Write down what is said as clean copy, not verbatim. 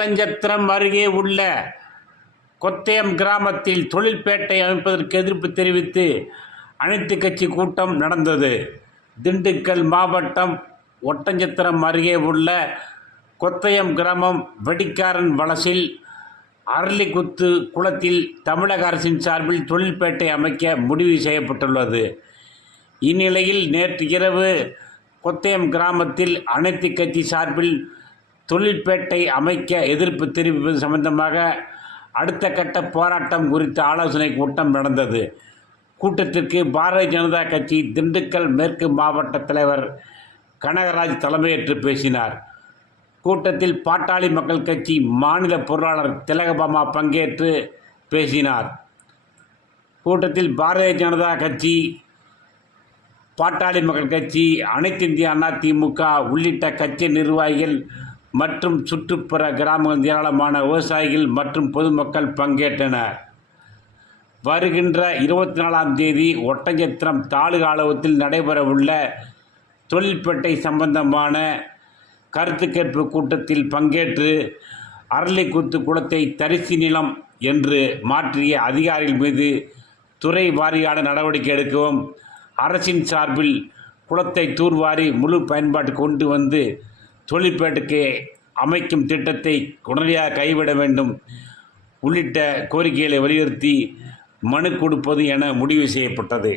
ஒட்டஞ்சத்திரம் அருகே உள்ள கொத்தயம் கிராமத்தில் தொழிற்பேட்டை அமைப்பதற்கு எதிர்ப்பு தெரிவித்து அனைத்து கட்சி கூட்டம் நடந்தது. திண்டுக்கல் மாவட்டம் ஒட்டஞ்சத்திரம் அருகே உள்ள கொத்தயம் கிராமம் வெடிக்காரன் வலசில் அரளிக்குத்து குளத்தில் தமிழக அரசின் சார்பில் தொழிற்பேட்டை அமைக்க முடிவு செய்யப்பட்டுள்ளது. இந்நிலையில் நேற்று இரவு கொத்தயம் கிராமத்தில் அனைத்து கட்சி சார்பில் தொழிற்பேட்டை அமைக்க எதிர்ப்பு தெரிவிப்பது சம்பந்தமாக அடுத்த கட்ட போராட்டம் குறித்த ஆலோசனை கூட்டம் நடந்தது. கூட்டத்திற்கு பாரதிய ஜனதா கட்சி திண்டுக்கல் மேற்கு மாவட்ட தலைவர் கனகராஜ் தலைமையேற்று பேசினார். கூட்டத்தில் பாட்டாளி மக்கள் கட்சி மாநில பொருளாளர் திலகபாமா பங்கேற்று பேசினார். கூட்டத்தில் பாரதிய ஜனதா கட்சி, பாட்டாளி மக்கள் கட்சி, அனைத்திந்திய அண்ணா திமுக உள்ளிட்ட கட்சி நிர்வாகிகள் மற்றும் சுற்றுப்புற கிராமங்கள் ஏராளமான விவசாயிகள் மற்றும் பொதுமக்கள் பங்கேற்றனர். வருகின்ற 24ஆம் தேதி ஒட்டஞ்சத்திரம் தாலுகா அலுவலகத்தில் நடைபெறவுள்ள தொழிற்பேட்டை சம்பந்தமான கருத்து கேட்பு கூட்டத்தில் பங்கேற்று அரளிக்குத்து குளத்தை தரிசு நிலம் என்று மாற்றிய அதிகாரிகள் மீது துறை வாரியான நடவடிக்கை எடுக்கவும், அரசின் சார்பில் குளத்தை தூர்வாரி முழு பயன்பாட்டு கொண்டு வந்து தொழிற்பேட்டைக்கு அமைக்கும் திட்டத்தை உடனடியாக கைவிட வேண்டும் உள்ளிட்ட கோரிக்கைகளை வலியுறுத்தி மனு கொடுப்பது என முடிவு செய்யப்பட்டது.